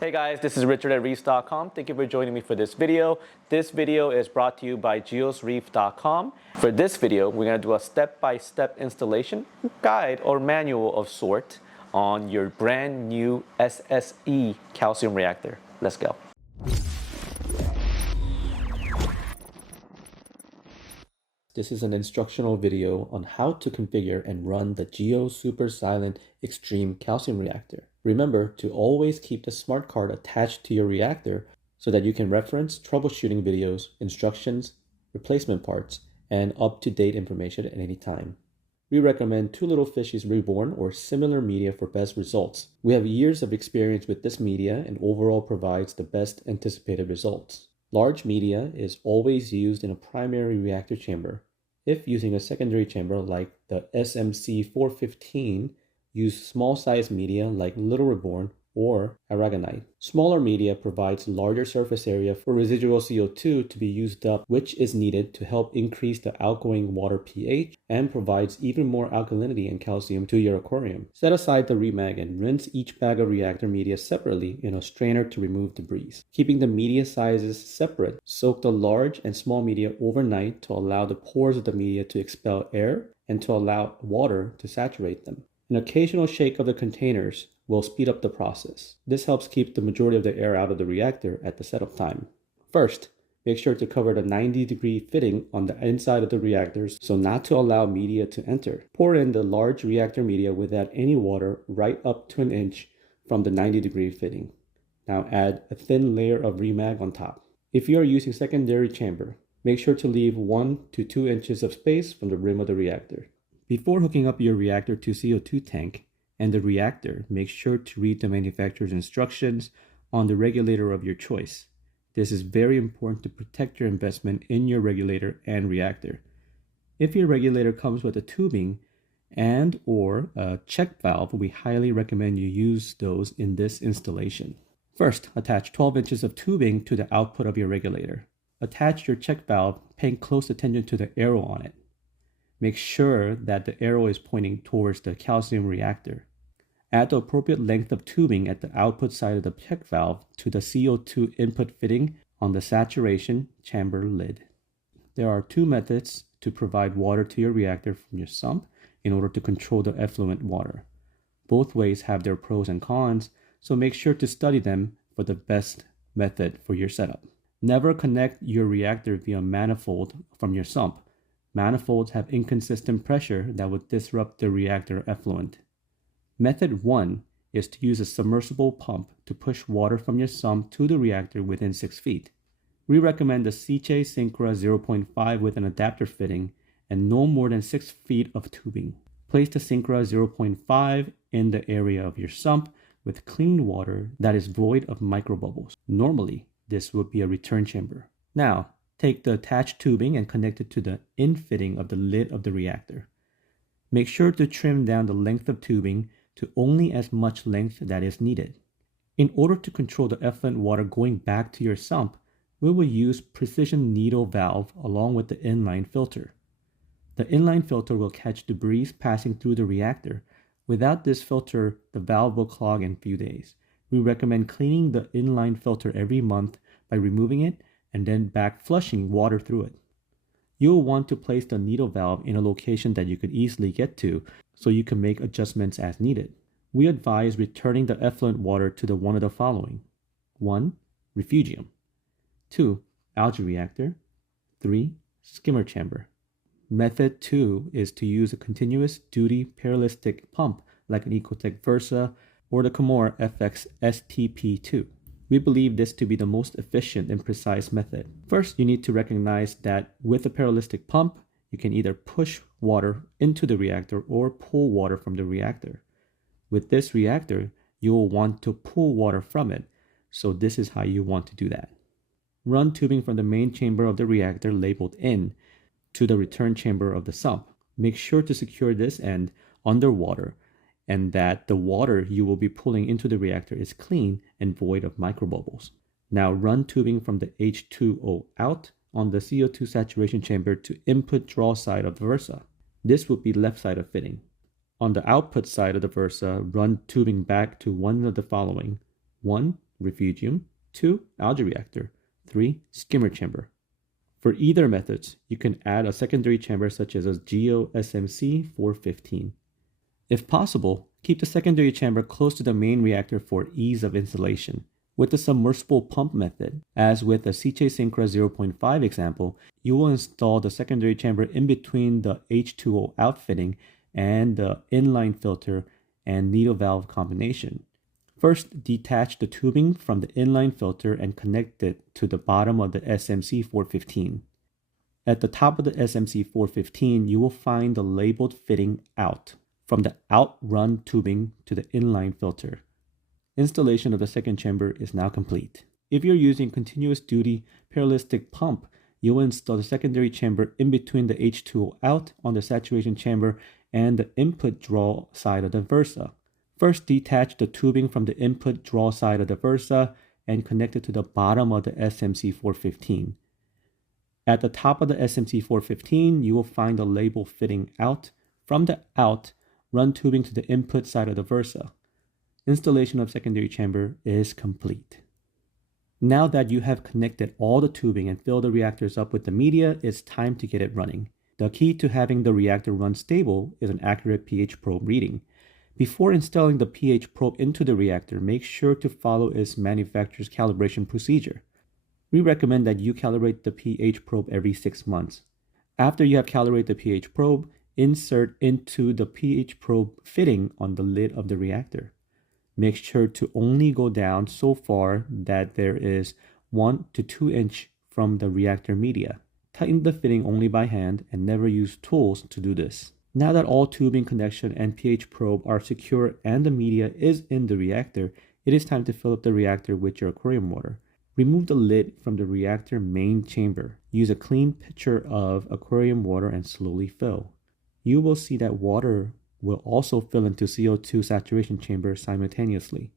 Hey guys, this is Richard at reefs.com. Thank you for joining me for this video. This video is brought to you by Geosreef.com. For this video, we're going to do a step-by-step installation guide or manual of sort on your brand new SSE calcium reactor. Let's go. This is an instructional video on how to configure and run the Geo Super Silent Extreme Calcium Reactor. Remember to always keep the smart card attached to your reactor so that you can reference troubleshooting videos, instructions, replacement parts, and up-to-date information at any time. We recommend Two Little Fishies Reborn or similar media for best results. We have years of experience with this media and overall provides the best anticipated results. Large media is always used in a primary reactor chamber. If using a secondary chamber like the SMC 415, use small size media like Little Reborn or aragonite. Smaller media provides larger surface area for residual CO2 to be used up, which is needed to help increase the outgoing water pH and provides even more alkalinity and calcium to your aquarium. Set aside the remag and rinse each bag of reactor media separately in a strainer to remove debris. Keeping the media sizes separate, soak the large and small media overnight to allow the pores of the media to expel air and to allow water to saturate them. An occasional shake of the containers will speed up the process. This helps keep the majority of the air out of the reactor at the setup time. First, make sure to cover the 90-degree fitting on the inside of the reactors so not to allow media to enter. Pour in the large reactor media without any water right up to an inch from the 90-degree fitting. Now add a thin layer of remag on top. If you are using secondary chamber, make sure to leave 1 to 2 inches of space from the rim of the reactor. Before hooking up your reactor to CO2 tank and the reactor, make sure to read the manufacturer's instructions on the regulator of your choice. This is very important to protect your investment in your regulator and reactor. If your regulator comes with a tubing and or a check valve, we highly recommend you use those in this installation. First, attach 12 inches of tubing to the output of your regulator. Attach your check valve, paying close attention to the arrow on it. Make sure that the arrow is pointing towards the calcium reactor. Add the appropriate length of tubing at the output side of the check valve to the CO2 input fitting on the saturation chamber lid. There are two methods to provide water to your reactor from your sump in order to control the effluent water. Both ways have their pros and cons, so make sure to study them for the best method for your setup. Never connect your reactor via manifold from your sump. Manifolds have inconsistent pressure that would disrupt the reactor effluent. Method 1 is to use a submersible pump to push water from your sump to the reactor within 6 feet. We recommend the Seche Syncra 0.5 with an adapter fitting and no more than 6 feet of tubing. Place the Syncra 0.5 in the area of your sump with clean water that is void of microbubbles. Normally, this would be a return chamber. Now, take the attached tubing and connect it to the infitting of the lid of the reactor. Make sure to trim down the length of tubing to only as much length that is needed. In order to control the effluent water going back to your sump, we will use precision needle valve along with the inline filter. The inline filter will catch debris passing through the reactor. Without this filter, the valve will clog in a few days. We recommend cleaning the inline filter every month by removing it and then back flushing water through it. You'll want to place the needle valve in a location that you could easily get to so you can make adjustments as needed. We advise returning the effluent water to one of the following. 1. Refugium. 2. Algae reactor. 3. Skimmer chamber. Method 2 is to use a continuous duty parallelistic pump like an Ecotech Versa or the Comor FX STP2. We believe this to be the most efficient and precise method. First, you need to recognize that with a parallelistic pump, you can either push water into the reactor or pull water from the reactor. With this reactor, you will want to pull water from it, so this is how you want to do that. Run tubing from the main chamber of the reactor labeled in to the return chamber of the sump. Make sure to secure this end underwater and that the water you will be pulling into the reactor is clean and void of microbubbles. Now run tubing from the H2O out on the CO2 saturation chamber to input draw side of the Versa. This would be left side of fitting. On the output side of the Versa, run tubing back to one of the following. 1. refugium, 2. algae reactor, 3. skimmer chamber. For either methods, you can add a secondary chamber such as a GeoSMC 415. If possible, keep the secondary chamber close to the main reactor for ease of installation. With the submersible pump method, as with the CJ Syncra 0.5 example, you will install the secondary chamber in between the H2O outfitting and the inline filter and needle valve combination. First, detach the tubing from the inline filter and connect it to the bottom of the SMC 415. At the top of the SMC 415, you will find the labeled fitting out from the out-run tubing to the inline filter. Installation of the second chamber is now complete. If you're using continuous duty parallelistic pump, you will install the secondary chamber in between the H2O out on the saturation chamber and the input draw side of the Versa. First, detach the tubing from the input draw side of the Versa and connect it to the bottom of the SMC 415. At the top of the SMC 415, you will find the label fitting out. From the out, run tubing to the input side of the Versa. Installation of secondary chamber is complete. Now that you have connected all the tubing and filled the reactors up with the media, it's time to get it running. The key to having the reactor run stable is an accurate pH probe reading. Before installing the pH probe into the reactor, make sure to follow its manufacturer's calibration procedure. We recommend that you calibrate the pH probe every 6 months. After you have calibrated the pH probe, insert into the pH probe fitting on the lid of the reactor. Make sure to only go down so far that there is 1 to 2 inch from the reactor media. Tighten the fitting only by hand and never use tools to do this. Now that all tubing connection and pH probe are secure and the media is in the reactor, it is time to fill up the reactor with your aquarium water. Remove the lid from the reactor main chamber. Use a clean pitcher of aquarium water and slowly fill. You will see that water will also fill into CO2 saturation chamber simultaneously.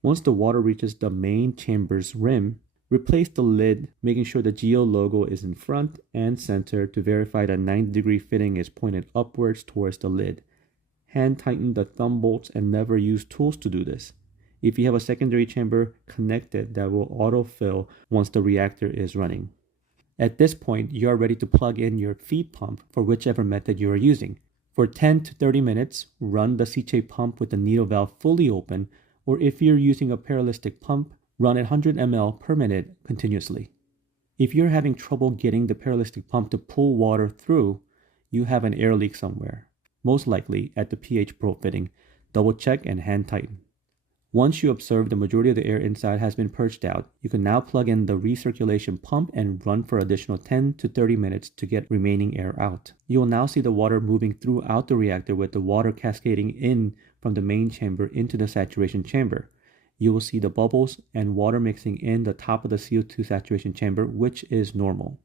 Once the water reaches the main chamber's rim, replace the lid, making sure the Geo logo is in front and center to verify that 90-degree fitting is pointed upwards towards the lid. Hand tighten the thumb bolts and never use tools to do this. If you have a secondary chamber connected, that will autofill once the reactor is running. At this point, you are ready to plug in your feed pump for whichever method you are using. For 10 to 30 minutes, run the CJ pump with the needle valve fully open, or if you're using a parallelistic pump, run at 100 ml per minute continuously. If you're having trouble getting the parallelistic pump to pull water through, you have an air leak somewhere, most likely at the pH probe fitting. Double check and hand tighten. Once you observe the majority of the air inside has been purged out, you can now plug in the recirculation pump and run for additional 10 to 30 minutes to get remaining air out. You will now see the water moving throughout the reactor with the water cascading in from the main chamber into the saturation chamber. You will see the bubbles and water mixing in the top of the CO2 saturation chamber, which is normal.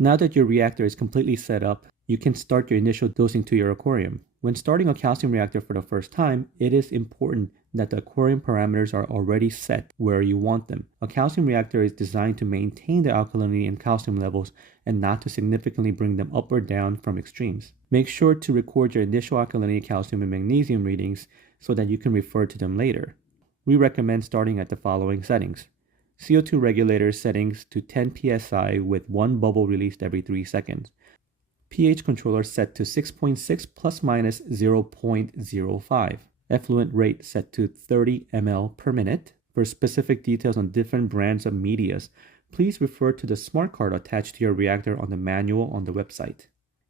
Now that your reactor is completely set up, you can start your initial dosing to your aquarium. When starting a calcium reactor for the first time, it is important that the aquarium parameters are already set where you want them. A calcium reactor is designed to maintain the alkalinity and calcium levels and not to significantly bring them up or down from extremes. Make sure to record your initial alkalinity, calcium, and magnesium readings so that you can refer to them later. We recommend starting at the following settings. CO2 regulator settings to 10 psi with 1 bubble released every 3 seconds. pH controller set to 6.6 plus minus 0.05. Effluent rate set to 30 ml per minute. For specific details on different brands of medias, please refer to the smart card attached to your reactor on the manual on the website.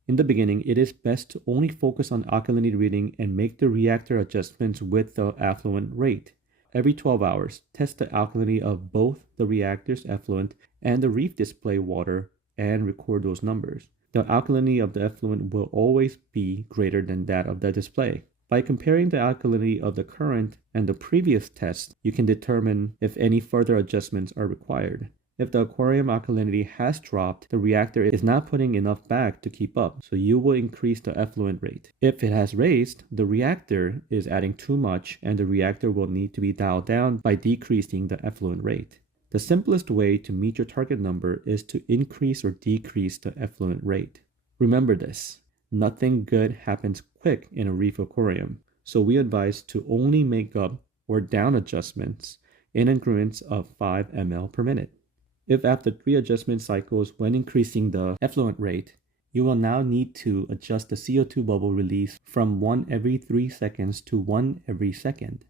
In the beginning, it is best to only focus on alkalinity reading and make the reactor adjustments with the effluent rate. Every 12 hours, test the alkalinity of both the reactor's effluent and the reef display water and record those numbers. The alkalinity of the effluent will always be greater than that of the display. By comparing the alkalinity of the current and the previous test, you can determine if any further adjustments are required. If the aquarium alkalinity has dropped, the reactor is not putting enough back to keep up, so you will increase the effluent rate. If it has raised, the reactor is adding too much and the reactor will need to be dialed down by decreasing the effluent rate. The simplest way to meet your target number is to increase or decrease the effluent rate. Remember this, nothing good happens quick in a reef aquarium, so we advise to only make up or down adjustments in increments of 5 ml per minute. If after 3 adjustment cycles when increasing the effluent rate, you will now need to adjust the CO2 bubble release from 1 every 3 seconds to 1 every second.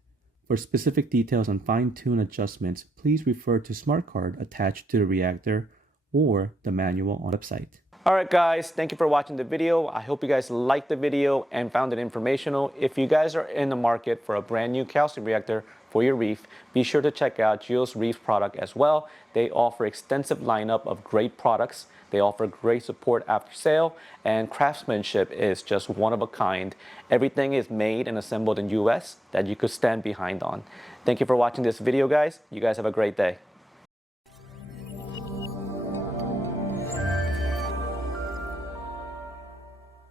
For specific details on fine-tune adjustments, please refer to smart card attached to the reactor or the manual on the website. Alright guys, thank you for watching the video. I hope you guys liked the video and found it informational. If you guys are in the market for a brand new calcium reactor for your reef, be sure to check out Geosreef's product as well. They offer extensive lineup of great products. They offer great support after sale, and craftsmanship is just one of a kind. Everything is made and assembled in US that you could stand behind on. Thank you for watching this video guys. You guys have a great day.